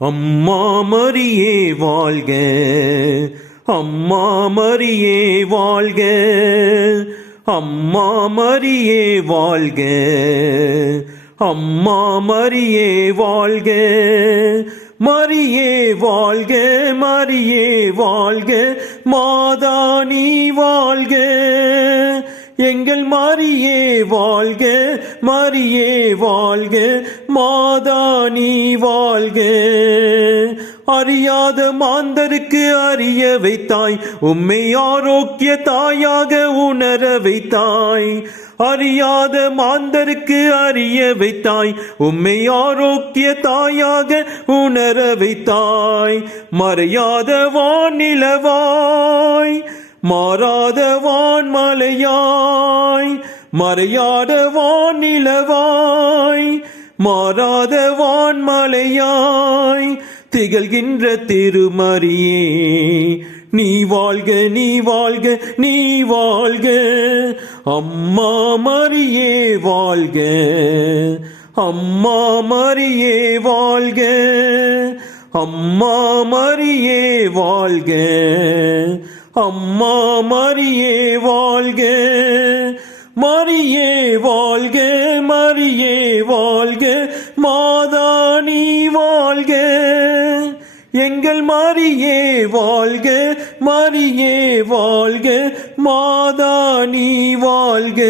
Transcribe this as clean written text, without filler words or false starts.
அம்மா மரியே வாழ்க, அம்மா மரியே வாழ்க, அம்மா மரியே வாழ்க, அம்மா மரியே வாழ்க, மரியே வாழ்க, மரியே வாழ்க, மாதா நீ வாழ்க, எங்கள் மரியே வாழ்க, மரியே வாழ்க, மாதா நீ வாழ்க. அறியாத மாந்தருக்கு அறிய வைத்தாய், உம்மை ஆரோக்கிய தாயாக உணர வைத்தாய். அறியாத மாந்தருக்கு அறிய வைத்தாய், உம்மை ஆரோக்கிய தாயாக உணர வைத்தாய். மறையாத வானிலவாய், மாறாத வான்மலையாய், மறையாத வானிலவாய், மாறாத வான்மலையாய் திகழ்கின்ற திருமரியே நீ வாழ்க, நீ வாழ்க, நீ வாழ்க. அம்மா மரியே வாழ்க, அம்மா மரியே வாழ்க, அம்மா மரியே வாழ்க, அம்மா மரியே வாழ்க, மரியே வாழ்க, மரியே வாழ்க, மாதா நீ வாழ்க, எங்கள் மரியே வாழ்க, மரியே வாழ்க, மாதா நீ வாழ்க.